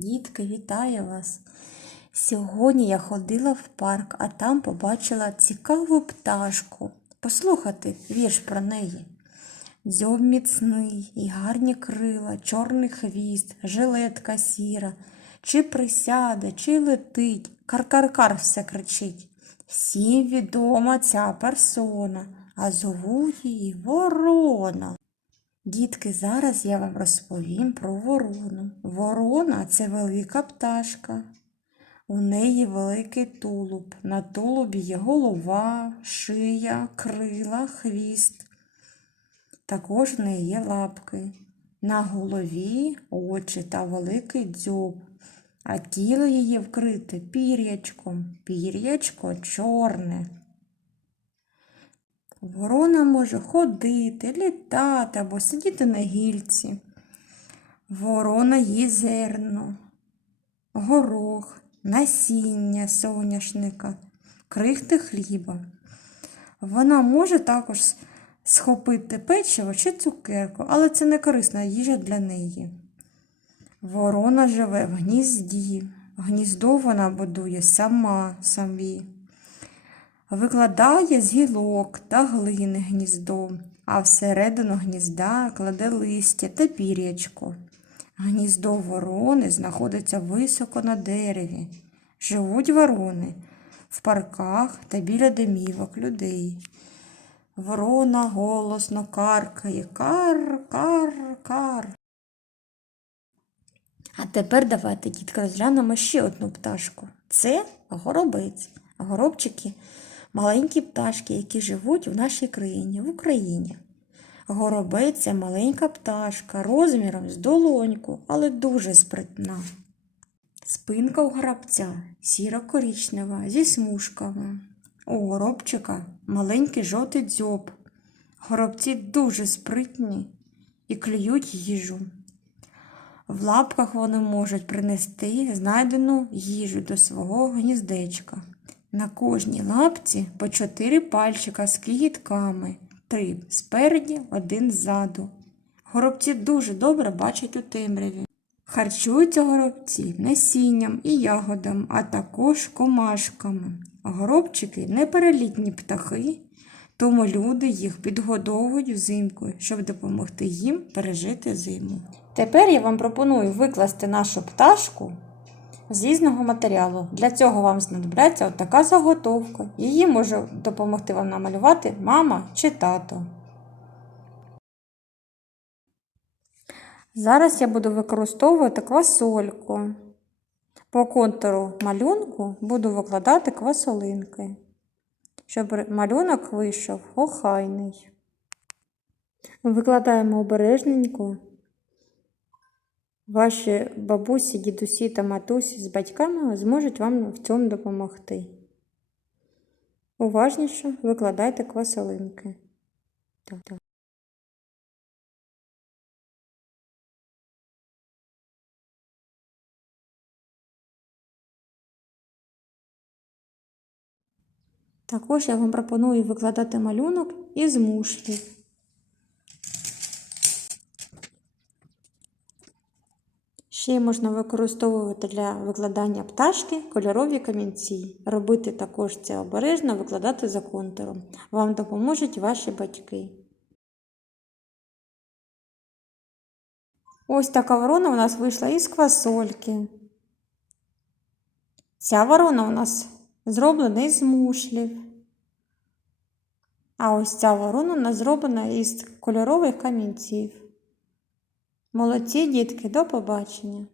Дітки, вітаю вас! Сьогодні я ходила в парк, а там побачила цікаву пташку. Послухати вірш про неї. Дзьоб міцний і гарні крила, чорний хвіст, жилетка сіра. Чи присяде, чи летить, кар-кар-кар все кричить. Всім відома ця персона, а зовуть її Ворона. Дітки, зараз я вам розповім про ворону. Ворона це велика пташка. У неї великий тулуб. На тулубі є голова, шия, крила, хвіст. Також в неї є лапки. На голові очі та великий дзьоб, а тіло її вкрите пір'ячком. Пір'ячко чорне. Ворона може ходити, літати або сидіти на гільці. Ворона їсть зерно, горох, насіння соняшника, крихти хліба. Вона може також схопити печиво чи цукерку, але це не корисна їжа для неї. Ворона живе в гнізді. Гніздо вона будує сама самі. Викладає з гілок та глини гніздо, а всередину гнізда кладе листя та пір'ячко. Гніздо ворони знаходиться високо на дереві. Живуть ворони в парках та біля домівок людей. Ворона голосно каркає кар, кар, кар. А тепер давайте, дітки, розглянемо ще одну пташку. Це горобець. Горобчики маленькі пташки, які живуть в нашій країні, в Україні. Горобець це маленька пташка розміром з долоньку, але дуже спритна. Спинка у горобця сіро-коричнева, зі смужками. У горобчика маленький жовтий дзьоб. Горобці дуже спритні і клюють їжу. В лапках вони можуть принести знайдену їжу до свого гніздечка. На кожній лапці по чотири пальчика з кігітками, три спереді, один ззаду. Горобці дуже добре бачать у темряві. Харчуються горобці насінням і ягодам, а також комашками. Горобчики неперелітні птахи, тому люди їх підгодовують взимку, щоб допомогти їм пережити зиму. Тепер я вам пропоную викласти нашу пташку з різного матеріалу. Для цього вам знадобляться от така заготовка. Її може допомогти вам намалювати мама чи тато. Зараз я буду використовувати квасольку. По контуру малюнку буду викладати квасолинки, щоб малюнок вийшов охайний. Викладаємо обережненько. Ваші бабусі, дідусі та матусі з батьками зможуть вам в цьому допомогти. Уважніше викладайте квасолинки. Так, так. Також я вам пропоную викладати малюнок із мушлі. Ще можна використовувати для викладання пташки кольорові камінці. Робити також це обережно, викладати за контуром. Вам допоможуть ваші батьки. Ось така ворона у нас вийшла із квасольки. Ця ворона у нас зроблена із мушлів. А ось ця ворона у нас зроблена із кольорових камінців. Молодці, дітки, до побачення!